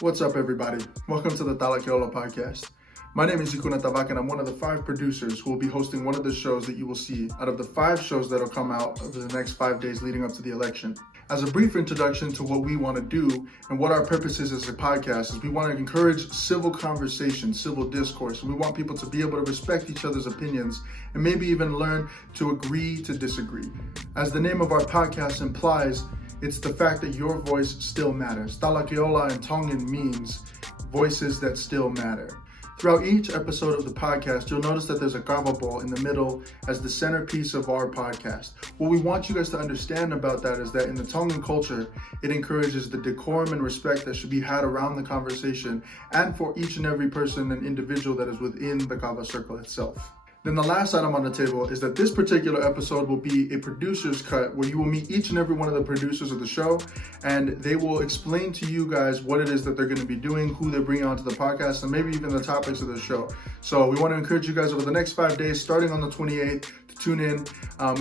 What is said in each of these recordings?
What's up, everybody? Welcome to the Talakeiola podcast. My name is Ikuna Tavak, and I'm one of the 5 producers who will be hosting one of the shows that you will see out of the 5 shows that will come out over the next 5 days leading up to the election. As a brief introduction to what we want to do and what our purpose is as a podcast is we want to encourage civil conversation, civil discourse, and we want people to be able to respect each other's opinions and maybe even learn to agree to disagree. As the name of our podcast implies, it's the fact that your voice still matters. Talakeiola in Tongan means voices that still matter. Throughout each episode of the podcast, you'll notice that there's a kava ball in the middle as the centerpiece of our podcast. What we want you guys to understand about that is that in the Tongan culture, it encourages the decorum and respect that should be had around the conversation and for each and every person and individual that is within the kava circle itself. Then the last item on the table is that this particular episode will be a producer's cut where you will meet each and every one of the producers of the show, and they will explain to you guys what it is that they're going to be doing, who they're bringing onto the podcast, and maybe even the topics of the show. So we want to encourage you guys over the next 5 days, starting on the 28th, to tune in.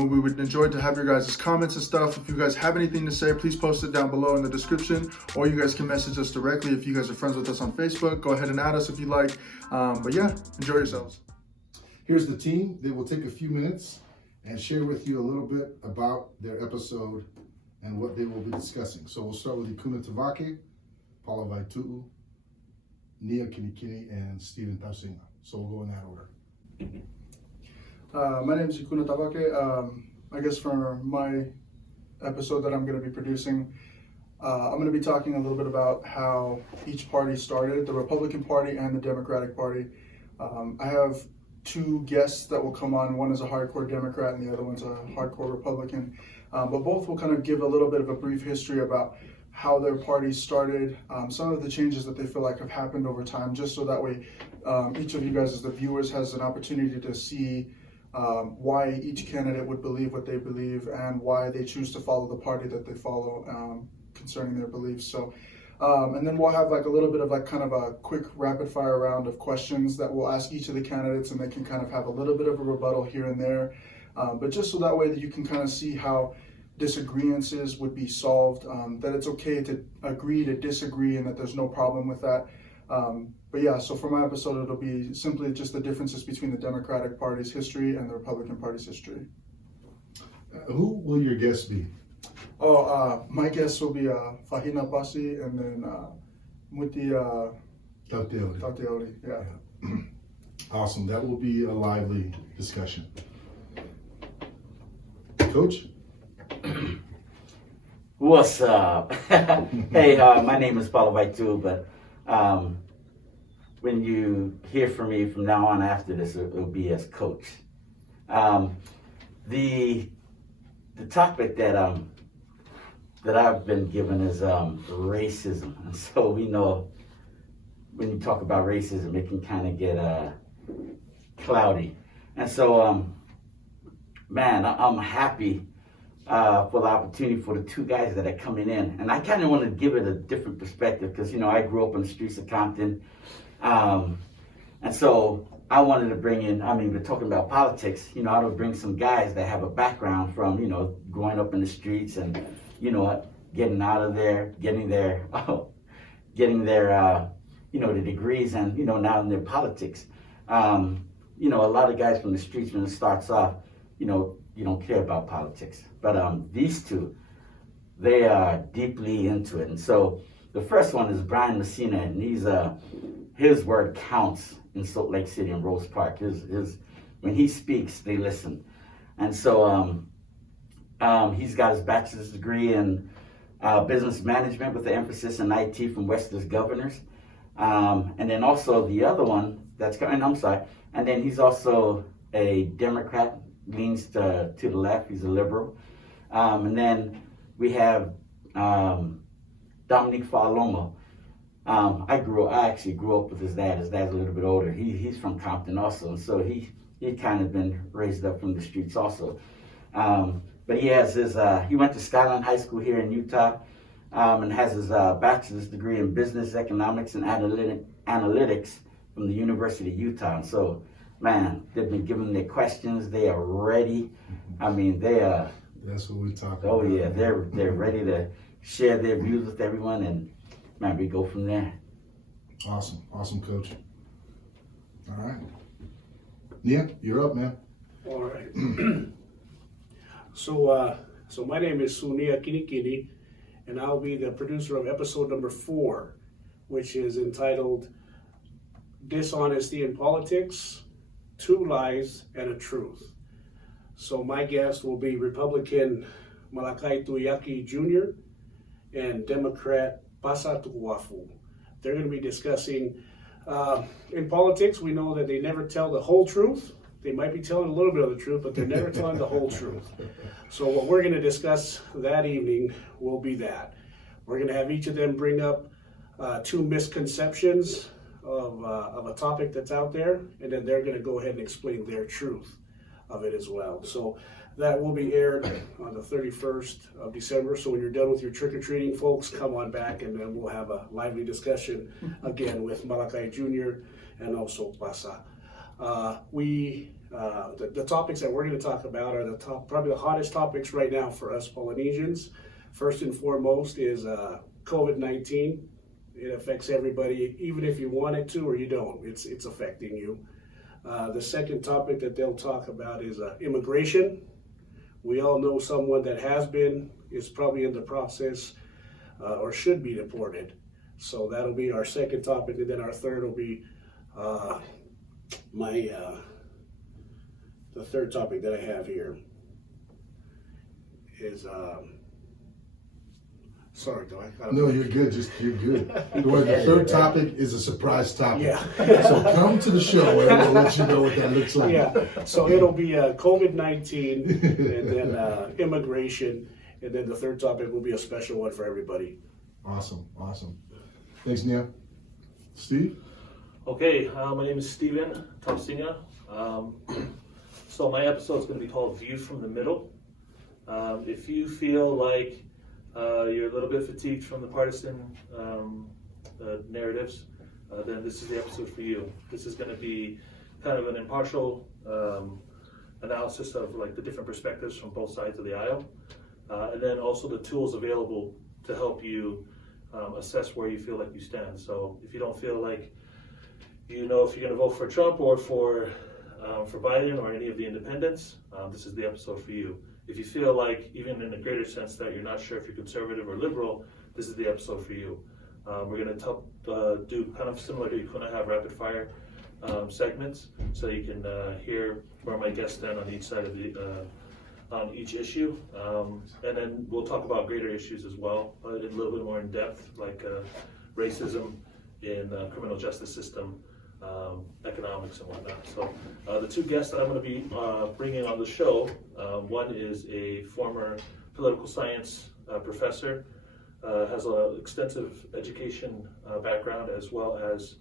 We would enjoy to have your guys' comments and stuff. If you guys have anything to say, please post it down below in the description, or you guys can message us directly. If you guys are friends with us on Facebook, go ahead and add us if you like. But yeah, enjoy yourselves. Here's the team. They will take a few minutes and share with you a little bit about their episode and what they will be discussing. So we'll start with Ikuna Tavake, Paula Vaituu, Nia Kinikini, and Steven Tausinga. So we'll go in that order. My name is Ikuna Tavake. I guess for my episode that I'm going to be producing, I'm going to be talking a little bit about how each party started, the Republican Party and the Democratic Party. I have 2 guests that will come on. One is a hardcore Democrat and the other one's a hardcore Republican. But both will kind of give a little bit of a brief history about how their parties started, some of the changes that they feel like have happened over time, just so that way each of you guys as the viewers has an opportunity to see why each candidate would believe what they believe and why they choose to follow the party that they follow concerning their beliefs. So. And then we'll have like a little bit of like kind of a quick rapid fire round of questions that we'll ask each of the candidates, and they can kind of have a little bit of a rebuttal here and there. But just so that way that you can kind of see how disagreements would be solved, that it's okay to agree to disagree and that there's no problem with that. But yeah, so for my episode, it'll be simply just the differences between the Democratic Party's history and the Republican Party's history. Who will your guests be? My guests will be Fahina Pasi and then Muti Tateoli. Yeah. Awesome. That will be a lively discussion. Coach? What's up? Hey, my name is Paula Vaituu, but when you hear from me from now on after this, it'll be as Coach. The topic that I've been given is racism. And so we know when you talk about racism, it can kind of get cloudy. And so, man, I'm happy for the opportunity for the 2 guys that are coming in. And I kind of want to give it a different perspective because, you know, I grew up on the streets of Compton. And so I wanted to bring in, we're talking about politics, you know, I would bring some guys that have a background from, you know, growing up in the streets and, you know, getting out of there, getting their, you know, the degrees and, you know, now in their politics. You know, a lot of guys from the streets, when it starts off, you know, you don't care about politics. But these 2, they are deeply into it. And so the first one is Brian Messina, and his word counts in Salt Lake City and Rose Park. When he speaks, they listen. And so he's got his bachelor's degree in business management with an emphasis in IT from Western Governors. And then also the other one that's coming, and then he's also a Democrat, leans to the left, he's a liberal. And then we have Dominique Fa'alomo. I actually grew up with his dad. His dad's a little bit older. He's from Compton also, and so he kind of been raised up from the streets also. But he has he went to Skyline High School here in Utah, and has his bachelor's degree in business economics and analytics from the University of Utah. And so, man, they've been given their questions. They are ready. They are. That's what we're talking about. Oh yeah, they're ready to share their views with everyone, and man, we go from there. Awesome, Coach. All right. Nia, you're up, man. All right. So my name is Sunia Kinikini, and I'll be the producer of episode number 4, which is entitled Dishonesty in Politics, 2 Lies and a Truth. So my guest will be Republican Malakai Tuiaki Jr. and Democrat Pasa Tukuafu. They're going to be discussing, in politics, we know that they never tell the whole truth. They might be telling a little bit of the truth, but they're never telling the whole truth. So what we're going to discuss that evening will be that. We're going to have each of them bring up 2 misconceptions of a topic that's out there, and then they're going to go ahead and explain their truth of it as well. So that will be aired on the 31st of December. So when you're done with your trick-or-treating, folks, come on back, and then we'll have a lively discussion again with Malakai Jr. and also Pasa. The topics that we're going to talk about are probably the hottest topics right now for us Polynesians. First and foremost is COVID-19. It affects everybody, even if you want it to or you don't. It's affecting you. The second topic that they'll talk about is immigration. We all know someone that is probably in the process or should be deported. So that'll be our second topic, and then our third will be the third topic that I have here is sorry, do I? No, you're good. You're good. The third topic is a surprise topic. Yeah. So come to the show and we'll let you know what that looks like. Yeah. So it'll be COVID-19 and then immigration, and then the third topic will be a special one for everybody. Awesome. Thanks, Nia. Steve? Okay, my name is Steven Tausinga. So my episode is going to be called View from the Middle. If you feel like you're a little bit fatigued from the partisan narratives, then this is the episode for you. This is going to be kind of an impartial analysis of like the different perspectives from both sides of the aisle, and then also the tools available to help you assess where you feel like you stand. So if you don't feel like you know if you're going to vote for Trump or for Biden or any of the independents, this is the episode for you. If you feel like, even in a greater sense, that you're not sure if you're conservative or liberal, this is the episode for you. We're going to do kind of similar to you couldn't have rapid fire segments, so you can hear where my guests stand on each side of on each issue, and then we'll talk about greater issues as well, a little bit more in depth, like racism in the criminal justice system, economics and whatnot. So the 2 guests that I'm going to be bringing on the show, one is a former political science professor, has an extensive education background as well as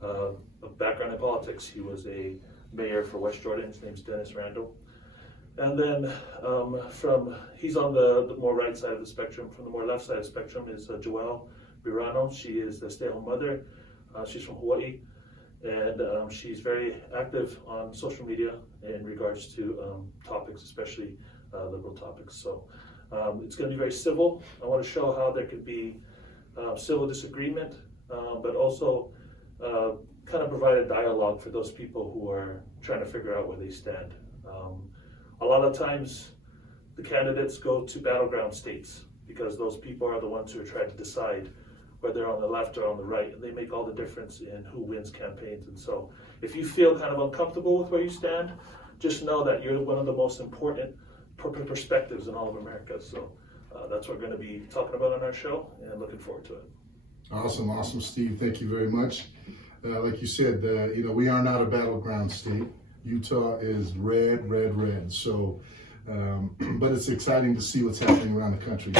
a background in politics. He was a mayor for West Jordan. His name's Dennis Randall. And then he's on the more right side of the spectrum. From the more left side of the spectrum is Joelle Birano. She is a stay-at-home mother. She's from Hawaii. And she's very active on social media in regards to topics, especially liberal topics. So it's going to be very civil. I want to show how there could be civil disagreement, but also kind of provide a dialogue for those people who are trying to figure out where they stand. A lot of times the candidates go to battleground states because those people are the ones who are trying to decide whether they're on the left or on the right, and they make all the difference in who wins campaigns. And so if you feel kind of uncomfortable with where you stand, just know that you're one of the most important perspectives in all of America. So that's what we're going to be talking about on our show, and looking forward to it. Awesome, Steve. Thank you very much. Like you said, we are not a battleground state. Utah is red. So, but it's exciting to see what's happening around the country.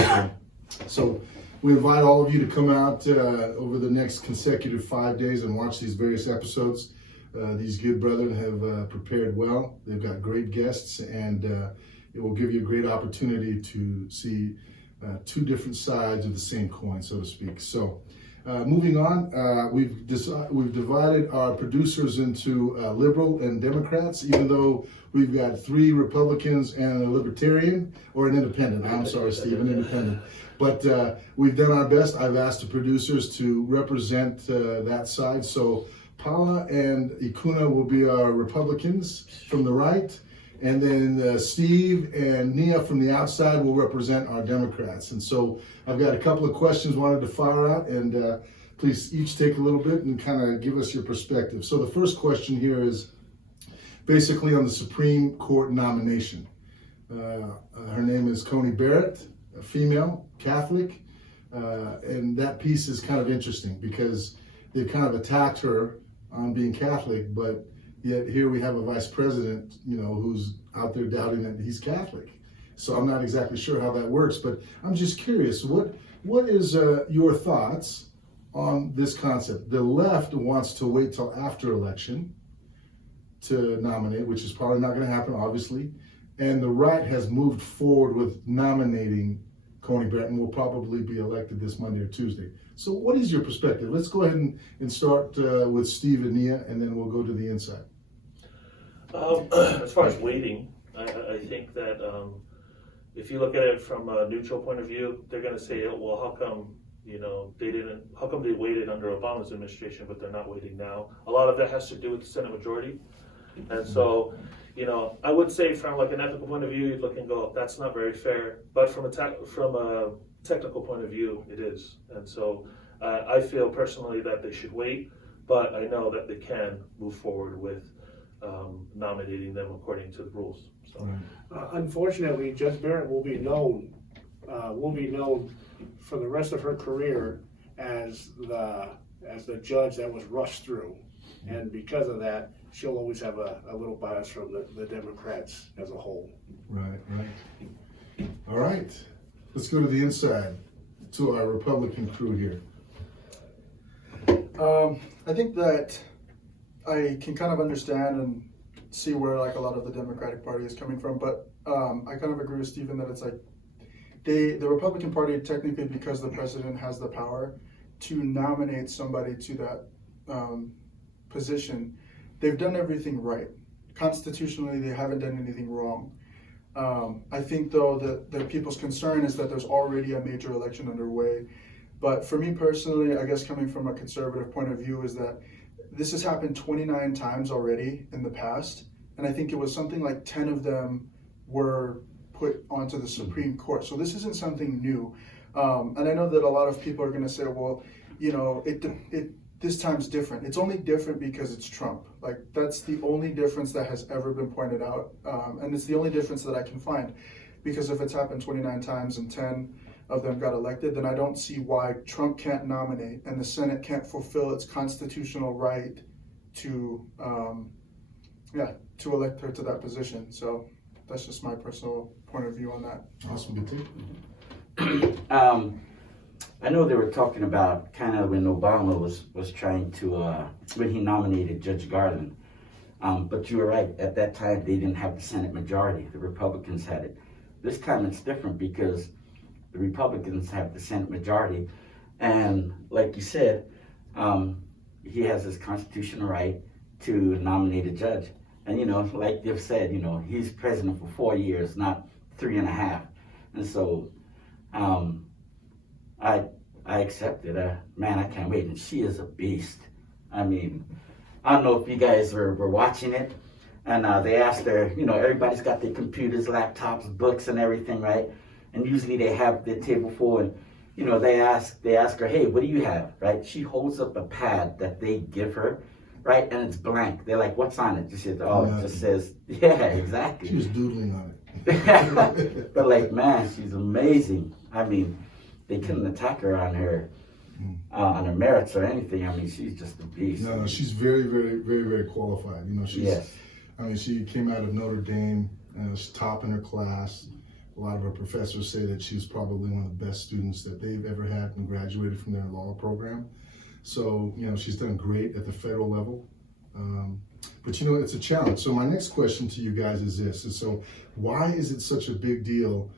So we invite all of you to come out over the next consecutive 5 days and watch these various episodes. These good brethren have prepared well. They've got great guests, and it will give you a great opportunity to see 2 different sides of the same coin, so to speak. So moving on, we've divided our producers into liberal and Democrats, even though we've got 3 Republicans and a libertarian, or an independent. I'm sorry, Steve, an independent. But we've done our best. I've asked the producers to represent that side. So Paula and Ikuna will be our Republicans from the right. And then Steve and Nia from the outside will represent our Democrats. And so I've got a couple of questions wanted to fire out, and please each take a little bit and kind of give us your perspective. So the first question here is basically on the Supreme Court nomination. Her name is Coney Barrett, a female Catholic, and that piece is kind of interesting because they've kind of attacked her on being Catholic, but yet here we have a vice president, who's out there doubting that he's Catholic. So I'm not exactly sure how that works, but I'm just curious, what is your thoughts on this concept? The left wants to wait till after election to nominate, which is probably not going to happen, obviously. And the right has moved forward with nominating Coney Barrett and will probably be elected this Monday or Tuesday. So what is your perspective? Let's go ahead and start with Steve and Nia, and then we'll go to the inside. As far as waiting, I think that if you look at it from a neutral point of view, they're going to say, well, how come they waited under Obama's administration, but they're not waiting now? A lot of that has to do with the Senate majority. And so, I would say from like an ethical point of view, you'd look and go, that's not very fair. But from a technical point of view, it is. And so I feel personally that they should wait, but I know that they can move forward with nominating them according to the rules. So, unfortunately, Judge Barrett will be known for the rest of her career as the judge that was rushed through, and because of that, she'll always have a little bias from the Democrats as a whole. Right. All right, let's go to the inside, to our Republican crew here. I think that I can kind of understand and see where like a lot of the Democratic Party is coming from, but I kind of agree with Stephen that it's like the Republican Party, technically, because the president has the power to nominate somebody to that position, they've done everything right. Constitutionally, they haven't done anything wrong. I think, though, that the people's concern is that there's already a major election underway. But for me personally, I guess coming from a conservative point of view, is that this has happened 29 times already in the past. And I think it was something like 10 of them were put onto the Supreme Court. So this isn't something new. And I know that a lot of people are going to say, well, this time's different. It's only different because it's Trump. Like, that's the only difference that has ever been pointed out. And it's the only difference that I can find. Because if it's happened 29 times and 10 of them got elected, then I don't see why Trump can't nominate and the Senate can't fulfill its constitutional right to elect her to that position. So that's just my personal point of view on that. Awesome, good take. I know they were talking about kind of when Obama was trying to, when he nominated Judge Garland. But you were right, at that time they didn't have the Senate majority, the Republicans had it. This time it's different because the Republicans have the Senate majority. And like you said, he has his constitutional right to nominate a judge. And like they've said, he's president for 4 years, not 3.5. And so I accept it. Man, I can't wait. And she is a beast. I mean, I don't know if you guys were watching it. And they asked her, everybody's got their computers, laptops, books, and everything, right? And usually they have their table full, and they ask her, hey, what do you have, right? She holds up a pad that they give her, right? And it's blank. They're like, what's on it? She says, it just says, yeah, exactly. She was doodling on it. But like, man, she's amazing. I mean, they couldn't attack her on her merits or anything. I mean, she's just a beast. No, she's very, very, very, very qualified. Yes. I mean, she came out of Notre Dame and was top in her class. A lot of her professors say that she's probably one of the best students that they've ever had and graduated from their law program. So, she's done great at the federal level. But it's a challenge. So my next question to you guys is this. And so why is it such a big deal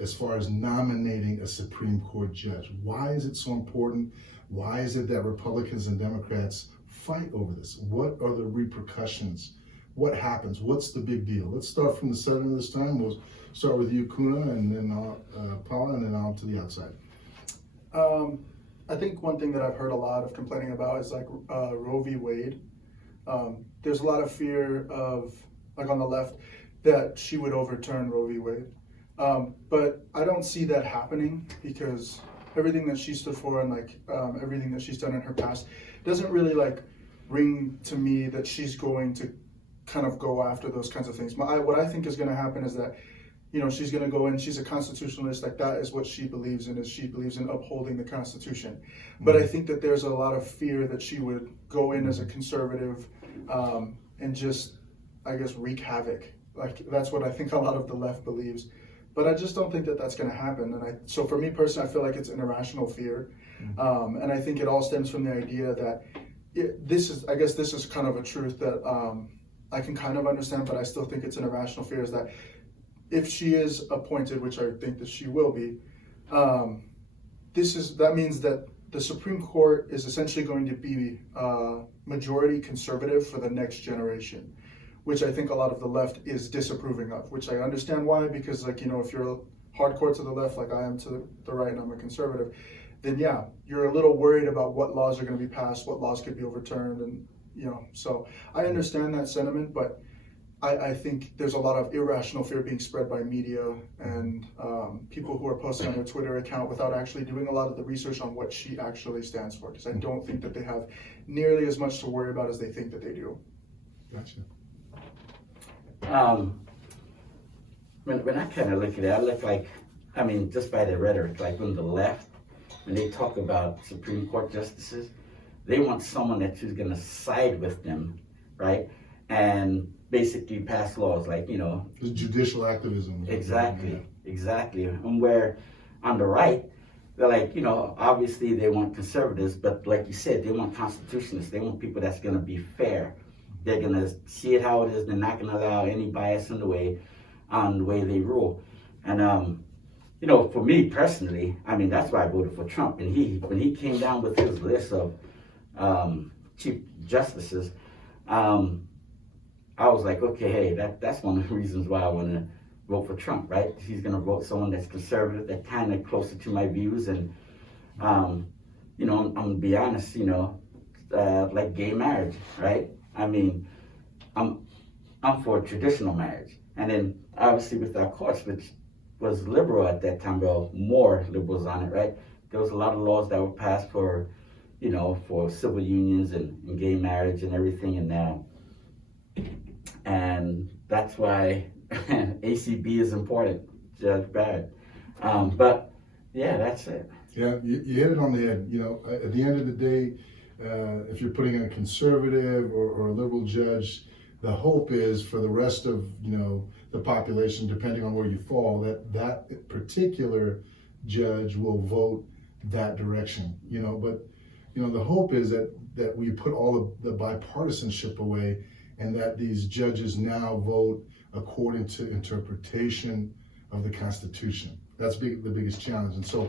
as far as nominating a Supreme Court judge? Why is it so important? Why is it that Republicans and Democrats fight over this? What are the repercussions what happens? What's the big deal? Let's start from the center this time. We'll start with you, Kuna, and then Paula, and then on to the outside. I think one thing that I've heard a lot of complaining about is like Roe v. Wade. There's a lot of fear of, like on the left, that she would overturn Roe v. Wade. But I don't see that happening because everything that she stood for and like everything that she's done in her past doesn't really like ring to me that she's going to kind of go after those kinds of things. What I think is going to happen is that, you know, she's going to go in, she's a constitutionalist, like that is what she believes in, is she believes in upholding the Constitution. But I think that there's a lot of fear that she would go in as a conservative and just, I guess, wreak havoc. Like that's what I think a lot of the left believes. But I just don't think that that's going to happen. And so for me personally, I feel like it's an irrational fear. And I think it all stems from the idea that this is kind of a truth that I can kind of understand, but I still think it's an irrational fear, is that if she is appointed, which I think that she will be, that means that the Supreme Court is essentially going to be majority conservative for the next generation, which I think a lot of the left is disapproving of, which I understand why, because like, you know, if you're hardcore to the left, like I am to the right and I'm a conservative, then yeah, you're a little worried about what laws are going to be passed, what laws could be overturned, and, you know, so I understand that sentiment, but I think there's a lot of irrational fear being spread by media and people who are posting on their Twitter account without actually doing a lot of the research on what she actually stands for, because I don't think that they have nearly as much to worry about as they think that they do. Gotcha. When I kind of look at it, I look like, I mean, just by the rhetoric, like on the left, when they talk about Supreme Court justices, they want someone that's who's going to side with them, right? And basically pass laws like, you know. The judicial activism. Exactly. And where on the right, they're like, you know, obviously they want conservatives, but like you said, they want constitutionalists. They want people that's going to be fair. They're going to see it how it is. They're not going to allow any bias in the way they rule. And, you know, for me personally, I mean, that's why I voted for Trump. And when he came down with his list of chief justices, I was like, okay, hey, that's one of the reasons why I want to vote for Trump, right? He's going to vote someone that's conservative, that kind of closer to my views. And, you know, I'm going to be honest, you know, like gay marriage, right? I mean, I'm for traditional marriage. And then obviously with our courts, which was liberal at that time, well, more liberals on it, right? There was a lot of laws that were passed for, you know, for civil unions and gay marriage and everything. And that's why ACB is important, Judge Barrett. But yeah, that's it. Yeah, you hit it on the head. You know, at the end of the day, if you're putting in a conservative or a liberal judge, the hope is for the rest of, you know, the population, depending on where you fall, that particular judge will vote that direction. You know, but you know, the hope is that we put all of the bipartisanship away, and that these judges now vote according to interpretation of the Constitution. That's the biggest challenge. And so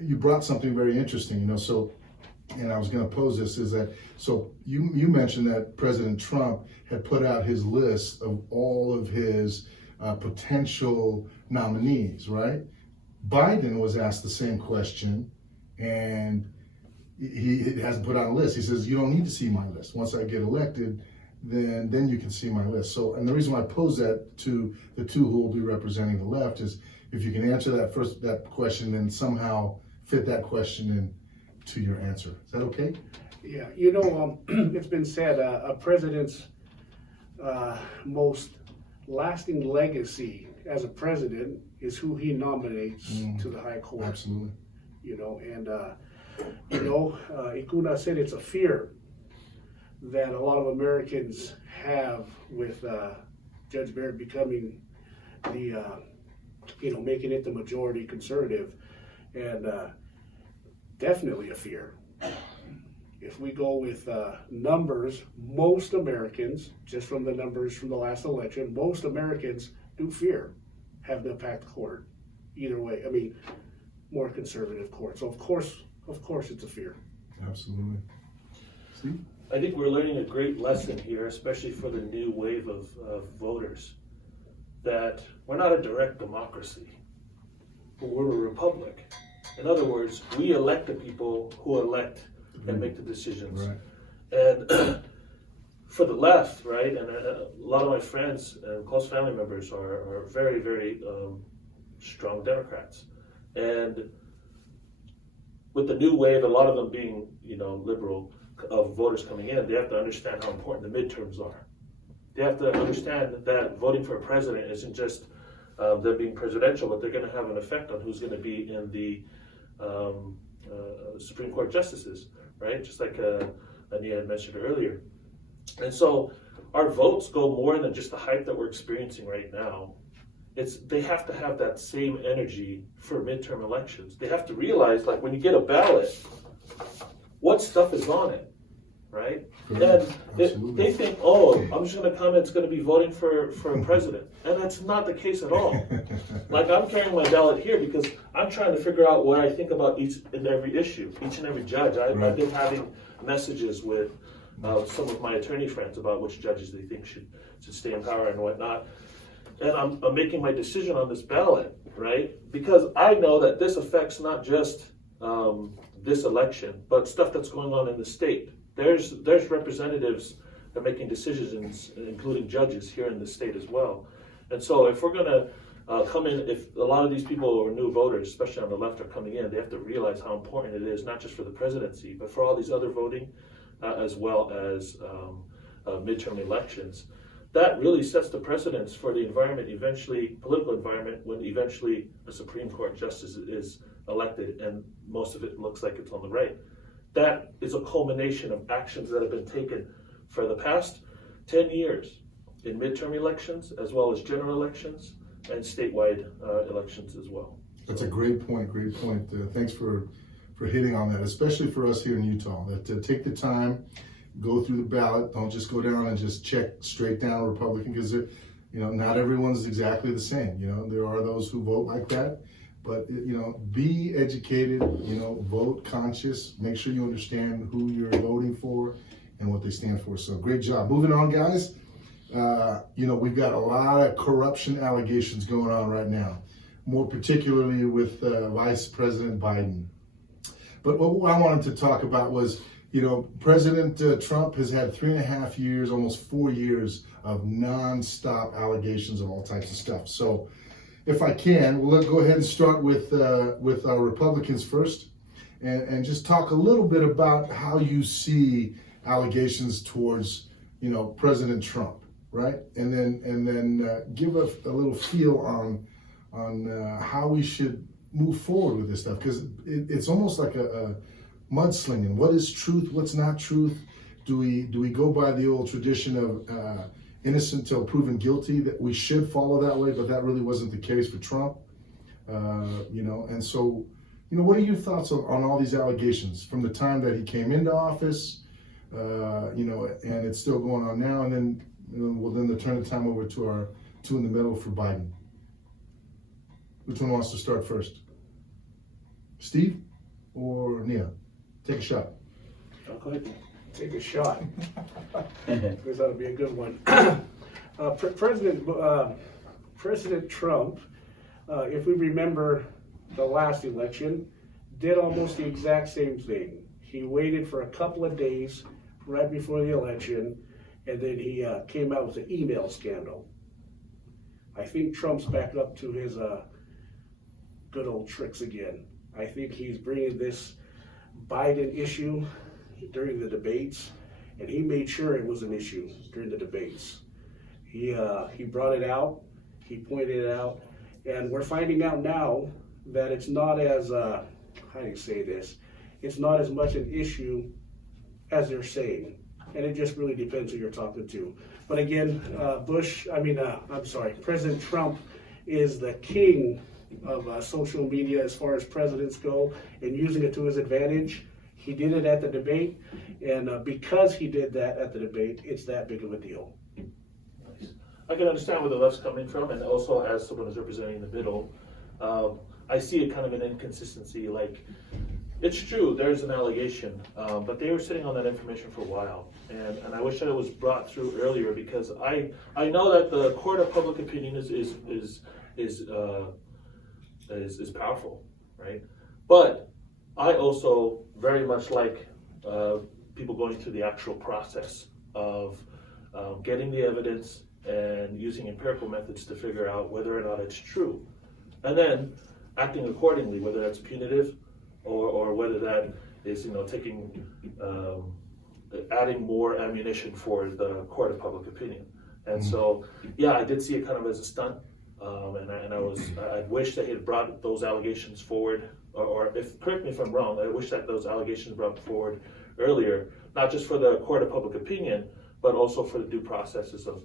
you brought something very interesting, you know, so, and I was going to pose this, is that, so you mentioned that President Trump had put out his list of all of his potential nominees, right? Biden was asked the same question, and he hasn't put out a list. He says, you don't need to see my list. Once I get elected, then you can see my list. So, and the reason why I pose that to the two who will be representing the left is, if you can answer that question, then somehow fit that question in to your answer. Is that okay? Yeah, you know, it's been said a president's most lasting legacy as a president is who he nominates to the high court. Absolutely. You know, and Ikuna said it's a fear that a lot of Americans have with Judge Barrett becoming the, making it the majority conservative, and definitely a fear. If we go with numbers, most Americans, just from the numbers from the last election, most Americans do fear having a packed court. Either way, I mean, more conservative court. So of course it's a fear. Absolutely. Steve? I think we're learning a great lesson here, especially for the new wave of voters, that we're not a direct democracy, but we're a republic. In other words, we elect the people who elect and make the decisions. Right. And for the left, right, and a lot of my friends and close family members are very, very strong Democrats. And with the new wave, a lot of them being, liberal, of voters coming in, they have to understand how important the midterms are. They have to understand that voting for a president isn't just them being presidential, but they're going to have an effect on who's going to be in the Supreme Court justices, right? Just like Ania had mentioned earlier. And so our votes go more than just the hype that we're experiencing right now. They have to have that same energy for midterm elections. They have to realize, like, when you get a ballot, what stuff is on it, right? Correct. And they think, oh, I'm just going to come and it's going to be voting for a president. And that's not the case at all. Like, I'm carrying my ballot here because I'm trying to figure out what I think about each and every issue, each and every judge. I've been having messages with some of my attorney friends about which judges they think should stay in power and whatnot. And I'm making my decision on this ballot, right? Because I know that this affects not just this election, but stuff that's going on in the state. There's representatives that are making decisions, including judges here in the state as well. And so if we're going to come in, if a lot of these people are new voters, especially on the left, are coming in, they have to realize how important it is, not just for the presidency, but for all these other voting, as well as midterm elections. That really sets the precedence for the environment, political environment, when eventually a Supreme Court justice is elected, and most of it looks like it's on the right. That is a culmination of actions that have been taken for the past 10 years in midterm elections, as well as general elections and statewide elections as well. That's a great point, thanks for hitting on that, especially for us here in Utah, that to take the time, go through the ballot, don't just go down and just check straight down Republican, because not everyone's exactly the same. There are those who vote like that, but be educated, vote conscious, make sure you understand who you're voting for and what they stand for. So great job. Moving on, guys. We've got a lot of corruption allegations going on right now, more particularly with Vice President Biden. But what I wanted to talk about was, President Trump has had 3.5 years, almost 4 years of nonstop allegations of all types of stuff. So if I can, we'll go ahead and start with our Republicans first, and just talk a little bit about how you see allegations towards, President Trump, right? And then give us a little feel on how we should move forward with this stuff, because it's almost like a mudslinging. What is truth? What's not truth? Do we go by the old tradition of innocent till proven guilty, that we should follow that way, but that really wasn't the case for Trump? And so, what are your thoughts on all these allegations from the time that he came into office, and it's still going on now, and then we'll turn the time over to our two in the middle for Biden. Which one wants to start first? Steve or Nia? Take a shot. Go ahead. Take a shot. This ought to be a good one. President Trump, if we remember the last election, did almost the exact same thing. He waited for a couple of days right before the election, and then he came out with an email scandal. I think Trump's back up to his good old tricks again. I think he's bringing this Biden issue during the debates, and he made sure it was an issue during the debates. He brought it out, he pointed it out, and we're finding out now that it's not as, how do you say this? It's not as much an issue as they're saying. And it just really depends who you're talking to. But again, President Trump is the king of social media as far as presidents go, and using it to his advantage. He did it at the debate, and because he did that at the debate, it's that big of a deal. Nice. I can understand where the left's coming from, and also as someone who's representing the middle, I see a kind of an inconsistency. Like, It's true, there's an allegation, but they were sitting on that information for a while. And I wish that it was brought through earlier, because I know that the court of public opinion is powerful, right? But I also very much like people going through the actual process of getting the evidence and using empirical methods to figure out whether or not it's true, and then acting accordingly, whether that's punitive or whether that is, taking adding more ammunition for the court of public opinion. And so, yeah, I did see it kind of as a stunt, and I wish that he had brought those allegations forward, or if, correct me if I'm wrong, I wish that those allegations brought forward earlier, not just for the court of public opinion, but also for the due processes of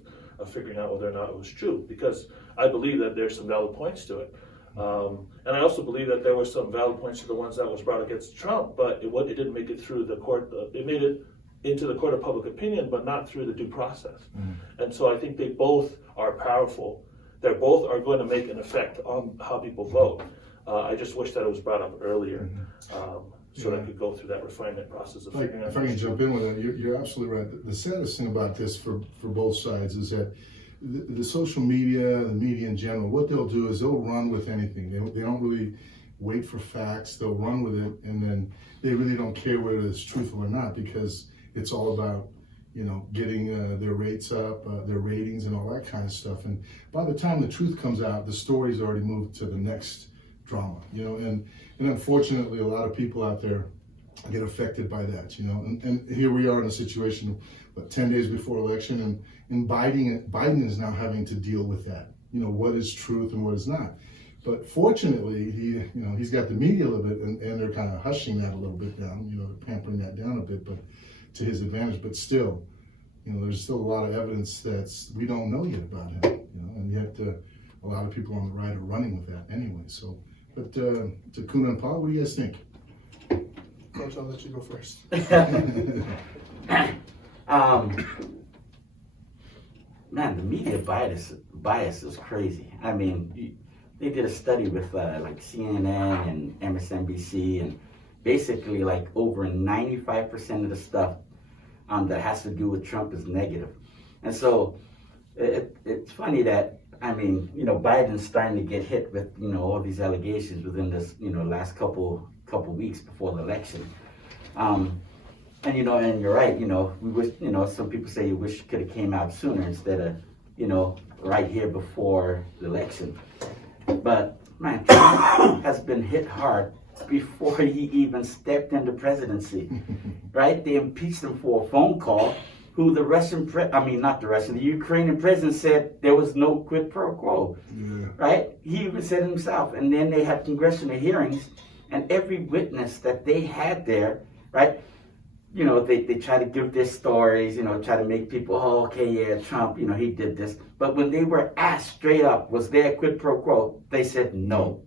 figuring out whether or not it was true, because I believe that there's some valid points to it. And I also believe that there were some valid points to the ones that was brought against Trump, but it didn't make it through the court. It made it into the court of public opinion, but not through the due process. And so I think they both are powerful. They both are going to make an effect on how people vote. I just wish that it was brought up earlier, so that I could go through that refinement process of figuring out. If I can jump in with that, you're absolutely right. The saddest thing about this for both sides is that the social media, the media in general, what they'll do is they'll run with anything. They don't really wait for facts. They'll run with it, and then they really don't care whether it's truthful or not, because it's all about, getting their rates up, their ratings, and all that kind of stuff. And by the time the truth comes out, the story's already moved to the next drama. And unfortunately, a lot of people out there get affected by that. And here we are in a situation, 10 days before election, and Biden is now having to deal with that. What is truth and what is not. But fortunately, he's got the media a little bit, and they're kind of hushing that a little bit down. They're pampering that down a bit, but to his advantage. But still, there's still a lot of evidence that we don't know yet about him. And yet a lot of people on the right are running with that anyway. So, but to Kuna and Paul, what do you guys think? Coach, I'll let you go first. Man, the media bias is crazy. I mean, they did a study with like CNN and MSNBC, and basically like over 95% of the stuff that has to do with Trump is negative. And so it's funny that, Biden's starting to get hit with, all these allegations within this, last couple weeks before the election. And you're right, we wish, some people say you wish it could have came out sooner instead of, right here before the election. But man, Trump has been hit hard before he even stepped into presidency, right? They impeached him for a phone call, who the Ukrainian president said there was no quid pro quo, right? He even said himself. And then they had congressional hearings, and every witness that they had there, right? They try to give their stories, try to make people, oh, okay, yeah, Trump, he did this. But when they were asked straight up, was there a quid pro quo? They said no.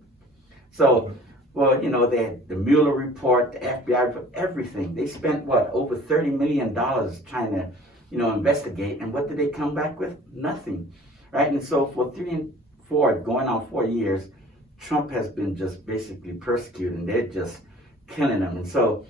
So, well, they had the Mueller report, the FBI report, everything. They spent, over $30 million trying to, investigate. And what did they come back with? Nothing, right? And so for going on 4 years, Trump has been just basically persecuted, and they're just killing him. And so,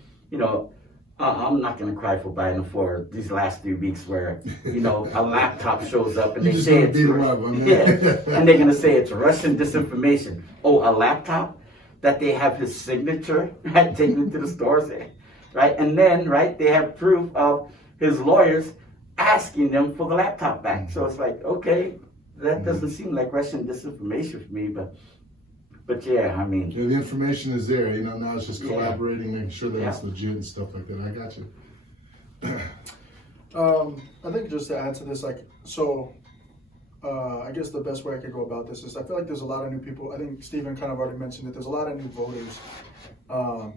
I'm not going to cry for Biden for these last 3 weeks where, a laptop shows up and they say it's and they're going to say it's Russian disinformation. Oh, a laptop that they have his signature, right, taken to the stores, right? And then, right, they have proof of his lawyers asking them for the laptop back. So it's like, okay, that doesn't seem like Russian disinformation for me, but yeah, the information is there. Now it's just collaborating, making sure that it's legit and stuff like that. I got you. I think just to add to this, I guess the best way I could go about this is I feel like there's a lot of new people. I think Stephen kind of already mentioned it. There's a lot of new voters. A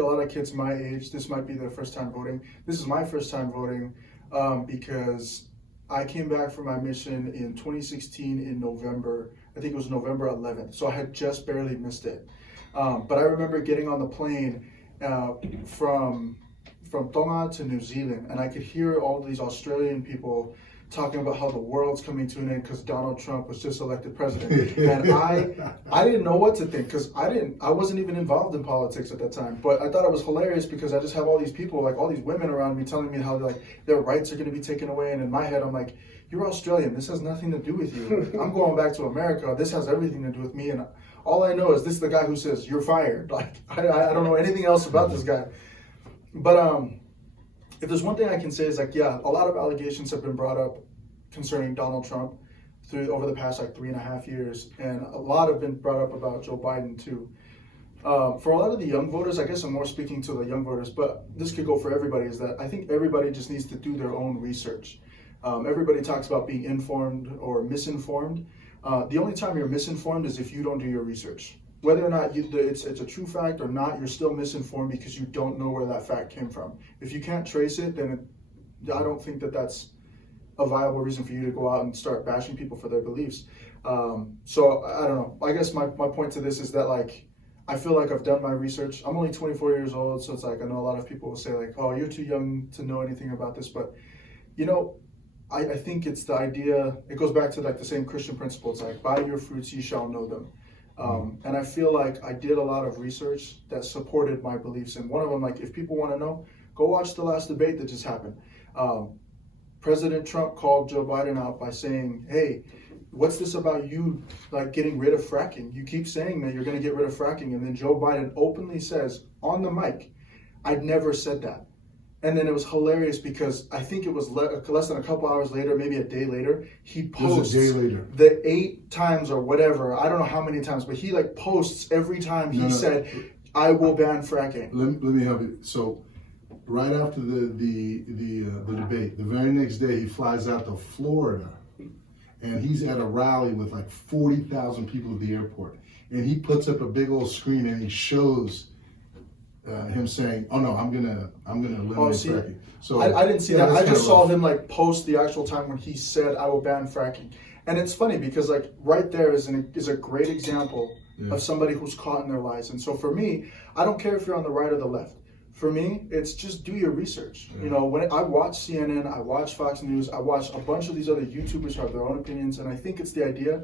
lot of kids my age, this might be their first time voting. This is my first time voting because I came back from my mission in 2016 in November. I think it was November 11th. So I had just barely missed it. But I remember getting on the plane from Tonga to New Zealand, and I could hear all these Australian people talking about how the world's coming to an end because Donald Trump was just elected president. And I didn't know what to think because I wasn't even involved in politics at that time. But I thought it was hilarious because I just have all these people, like all these women around me telling me how like their rights are going to be taken away. And in my head, I'm like, you're Australian. This has nothing to do with you. I'm going back to America. This has everything to do with me. And all I know is this is the guy who says, you're fired. Like, I don't know anything else about this guy. But if there's one thing I can say is like, yeah, a lot of allegations have been brought up concerning Donald Trump over the past like 3.5 years. And a lot have been brought up about Joe Biden too. For a lot of the young voters, I guess I'm more speaking to the young voters, but this could go for everybody, is that I think everybody just needs to do their own research. Everybody talks about being informed or misinformed. The only time you're misinformed is if you don't do your research. Whether or not it's a true fact or not, you're still misinformed because you don't know where that fact came from. If you can't trace it, then I don't think that's a viable reason for you to go out and start bashing people for their beliefs. So I don't know. I guess my point to this is that like, I feel like I've done my research. I'm only 24 years old, so it's like I know a lot of people will say like, oh, you're too young to know anything about this. But, you know, I think it's the idea, it goes back to like the same Christian principle. It's like, by your fruits you shall know them. And I feel like I did a lot of research that supported my beliefs. And one of them, like, if people want to know, go watch the last debate that just happened. President Trump called Joe Biden out by saying, hey, what's this about you like getting rid of fracking? You keep saying that you're going to get rid of fracking. And then Joe Biden openly says on the mic, I'd never said that. And then it was hilarious because I think it was less than a couple hours later, maybe a day later, he posts the 8 times or whatever. I don't know how many times, but he like posts every time he said, I will ban fracking. Let me help you. So right after the debate, the very next day he flies out to Florida and he's at a rally with like 40,000 people at the airport. And he puts up a big old screen and he shows him saying, "Oh no, I'm gonna eliminate fracking." So I didn't see that. I just saw him like post the actual time when he said, "I will ban fracking," and it's funny because like right there is a great example of somebody who's caught in their lies. And so for me, I don't care if you're on the right or the left. For me, it's just do your research. You know, when I watch CNN, I watch Fox News, I watch a bunch of these other YouTubers who have their own opinions, and I think it's the idea.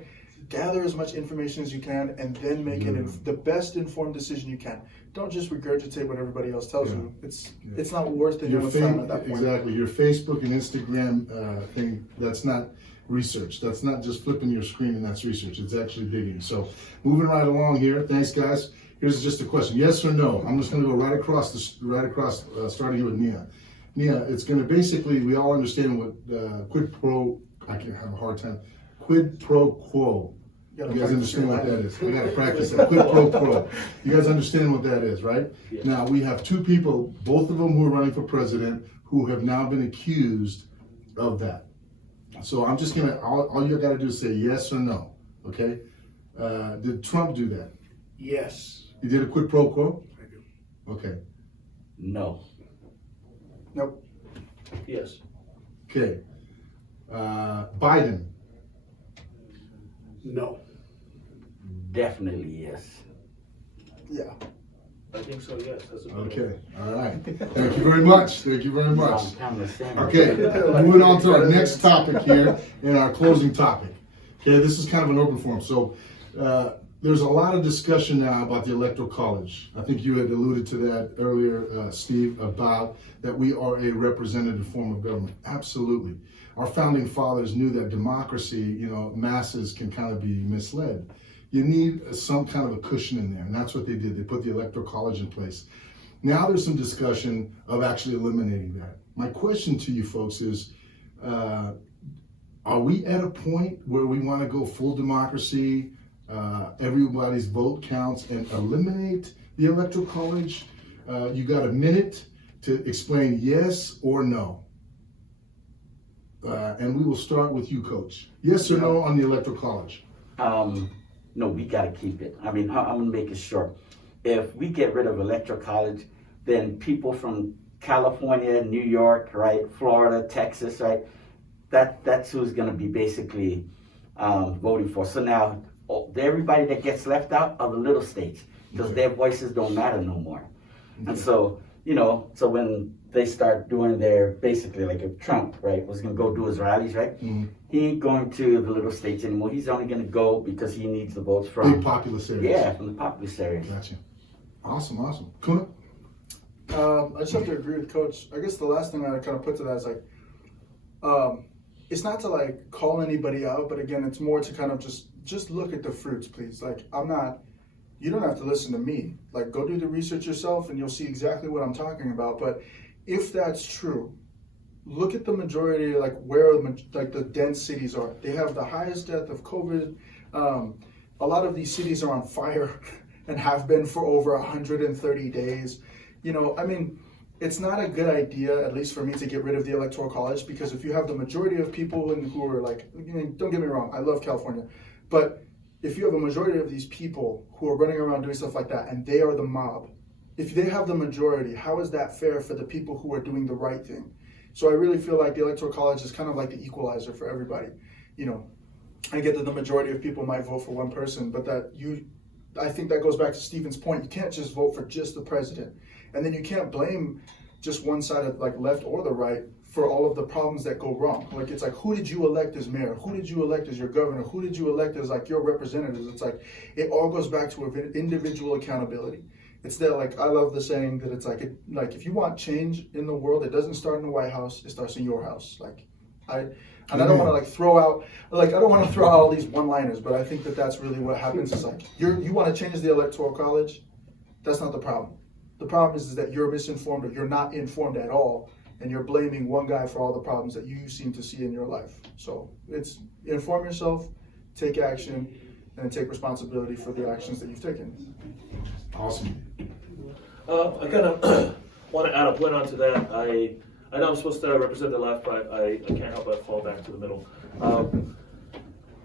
Gather as much information as you can and then make it the best informed decision you can. Don't just regurgitate what everybody else tells you. It's not worth it at that point. Exactly. Your Facebook and Instagram thing, that's not research. That's not just flipping your screen and that's research. It's actually digging. So moving right along here. Thanks, guys. Here's just a question. Yes or no? I'm just going to go right across, starting here with Nia. Nia, it's going to basically, we all understand what quid pro quo. You guys understand what that is? I got to practice that. Quid pro quo. You guys understand what that is, right? Yes. Now, we have 2 people, both of them who are running for president, who have now been accused of that. So I'm just going to, all you got to do is say yes or no, okay? Did Trump do that? Yes. He did a quid pro quo? I do. Okay. No. Nope. Yes. Okay. Biden? No. Definitely yes. Yeah. I think so, yes. That's a Okay. All right. Thank you very much. Thank you very much. I'm kind of saying. Okay, moving on to our next topic here and our closing topic. Okay, this is kind of an open forum. So there's a lot of discussion now about the Electoral College. I think you had alluded to that earlier, Steve, about that we are a representative form of government. Absolutely. Our founding fathers knew that democracy, masses can kind of be misled. You need some kind of a cushion in there, and that's what they did. They put the Electoral College in place. Now there's some discussion of actually eliminating that. My question to you folks is, are we at a point where we want to go full democracy, everybody's vote counts, and eliminate the Electoral College? You got a minute to explain yes or no. And we will start with you, Coach. Yes or no on the Electoral College? No, we got to keep it. I mean, I'm going to make it short. If we get rid of Electoral College, then people from California, New York, right, Florida, Texas, right, that's who's going to be basically voting for. So now, everybody that gets left out are the little states because their voices don't matter no more. And so you know, so when they start doing their, basically like if Trump, right, was gonna go do his rallies, right? Mm-hmm. He ain't going to the little states anymore. He's only gonna go because he needs the votes Big from, populous areas. yeah, from the populous areas. Gotcha. Awesome. Kuna? I just have to agree with Coach. I guess the last thing I kind of put to that is like, it's not to like call anybody out, but again, it's more to kind of just look at the fruits, please. Like, you don't have to listen to me. Like, go do the research yourself and you'll see exactly what I'm talking about. But if that's true, look at the majority, like where like the dense cities are. They have the highest death of COVID. A lot of these cities are on fire and have been for over 130 days. You know, I mean, it's not a good idea, at least for me, to get rid of the Electoral College, because if you have the majority of people who are like, you know, don't get me wrong, I love California, but if you have a majority of these people who are running around doing stuff like that and they are the mob, if they have the majority, how is that fair for the people who are doing the right thing? So I really feel like the Electoral College is kind of like the equalizer for everybody. You know, I get that the majority of people might vote for one person, but I think that goes back to Stephen's point. You can't just vote for just the president. And then you can't blame just one side of like left or the right for all of the problems that go wrong. Like, it's like, who did you elect as mayor? Who did you elect as your governor? Who did you elect as like your representatives? It's like, it all goes back to individual accountability. It's that, like, I love the saying that it's like, if you want change in the world, it doesn't start in the White House, it starts in your house. Like, I don't want to like throw out, like, I don't want to throw out all these one-liners, but I think that that's really what happens. Is like, you want to change the Electoral College, that's not the problem. The problem is that you're misinformed or you're not informed at all, and you're blaming one guy for all the problems that you seem to see in your life. So it's inform yourself, take action, and take responsibility for the actions that you've taken. Awesome. I kind of want to add a point onto that. I know I'm supposed to represent the left, but I can't help but fall back to the middle.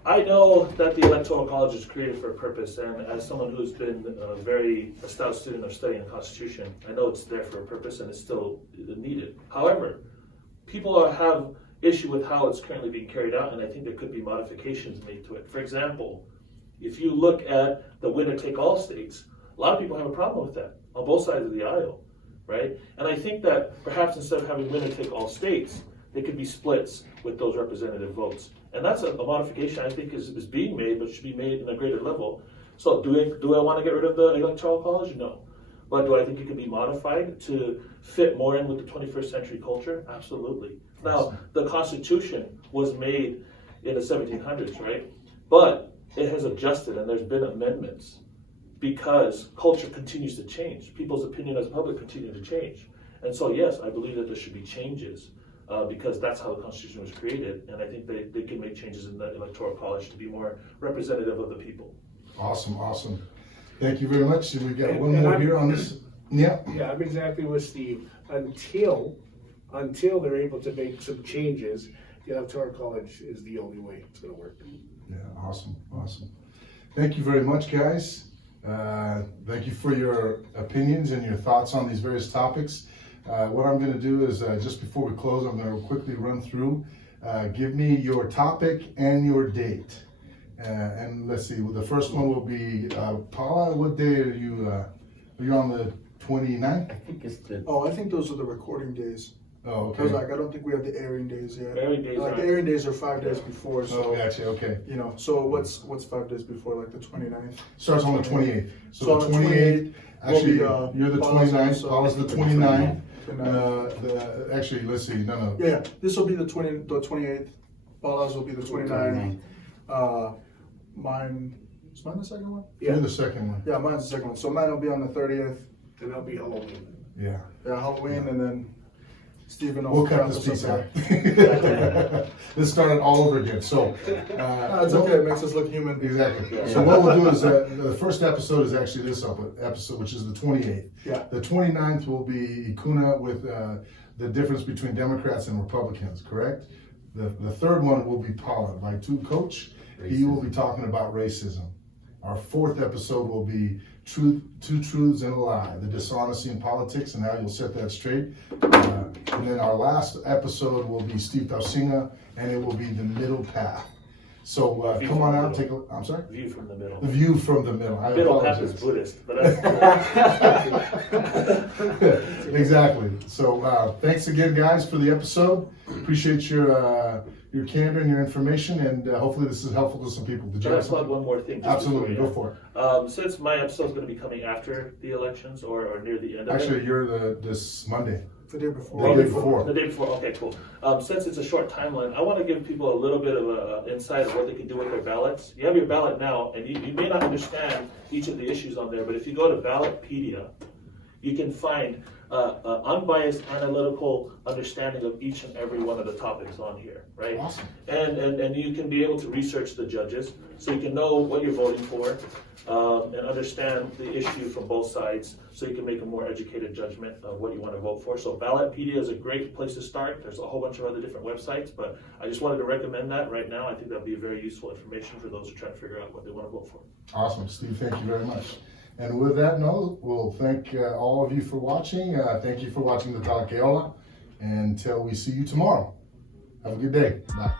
I know that the Electoral College is created for a purpose, and as someone who's been a very stout student of studying the Constitution, I know it's there for a purpose and it's still needed. However, people have issue with how it's currently being carried out, and I think there could be modifications made to it. For example, if you look at the winner-take-all states, a lot of people have a problem with that on both sides of the aisle, right? And I think that perhaps instead of having winner-take-all states, there could be splits with those representative votes. And that's a modification I think is being made, but should be made in a greater level. So do I want to get rid of the Electoral College? No. But do I think it can be modified to fit more in with the 21st century culture? Absolutely. Now, the Constitution was made in the 1700s, right? But it has adjusted and there's been amendments because culture continues to change. People's opinion as a public continue to change. And so, yes, I believe that there should be changes. Because that's how the Constitution was created, and I think they can make changes in the Electoral College to be more representative of the people. Awesome. Thank you very much. And we've got one more here on this. Yeah. Yeah, I'm exactly with Steve. Until they're able to make some changes, the Electoral College is the only way it's going to work. Yeah, awesome. Thank you very much, guys. Thank you for your opinions and your thoughts on these various topics. What I'm going to do is, just before we close, I'm going to quickly run through. Give me your topic and your date. And let's see, the first one will be, Paula, what day are you on the 29th? I think it's the. Oh, I think those are the recording days. Oh, I was okay. like, I don't think we have the airing days yet. Airing days Like, are- the airing days are 5 days before, so, Oh, gotcha, okay. you know, so what's 5 days before, like the 29th? Starts on the 28th. So on the 28th, actually, will be, you're the Paula's 29th, also- Paula's the 29th. 29th. Actually, let's see, no. Yeah, this will be the 28th. Paula's will be the 29th. Mine, is mine the second one? You're the second one. Yeah, mine's the second one. So mine will be on the 30th. Then that'll be Halloween. Yeah. Yeah, Halloween, and then Stephen will We'll cut round this us piece up out. there. Let's start it all over again. So, No, it's okay. It makes us look human. exactly. So what we'll do is, the first episode is actually this episode, which is the 28th. Yeah. The 29th will be Ikuna with the difference between Democrats and Republicans, correct? The third one will be Paula, my coach. He will be talking about racism. Our fourth episode will be Two Truths and a Lie, the dishonesty in politics and how you'll set that straight. And then our last episode will be Steve Tausinga, and it will be the middle path. So View come from on the out, middle. take a, I'm sorry? View from the middle. The view from the middle. I Middle path is apologize. Buddhist, but that's Exactly. So thanks again, guys, for the episode. Appreciate your candor and your information, and hopefully this is helpful to some people. Did you Can I have plug something? one more thing? just Absolutely, before go you- for it. Since my episode is going to be coming after the elections or near the end of Actually, it. you're this Monday. The day before. The day before. The day before, okay, cool. Since it's a short timeline, I want to give people a little bit of an insight of what they can do with their ballots. You have your ballot now, and you may not understand each of the issues on there, but if you go to Ballotpedia, you can find an unbiased analytical understanding of each and every one of the topics on here, right? Awesome. And you can be able to research the judges, so you can know what you're voting for, and understand the issue from both sides, so you can make a more educated judgment of what you want to vote for. So Ballotpedia is a great place to start. There's a whole bunch of other different websites, but I just wanted to recommend that right now. I think that'd be very useful information for those who try to figure out what they want to vote for. Awesome, Steve. Thank you very much. And with that note, we'll thank all of you for watching. Thank you for watching the Talakeiola. Until we see you tomorrow. Have a good day. Bye.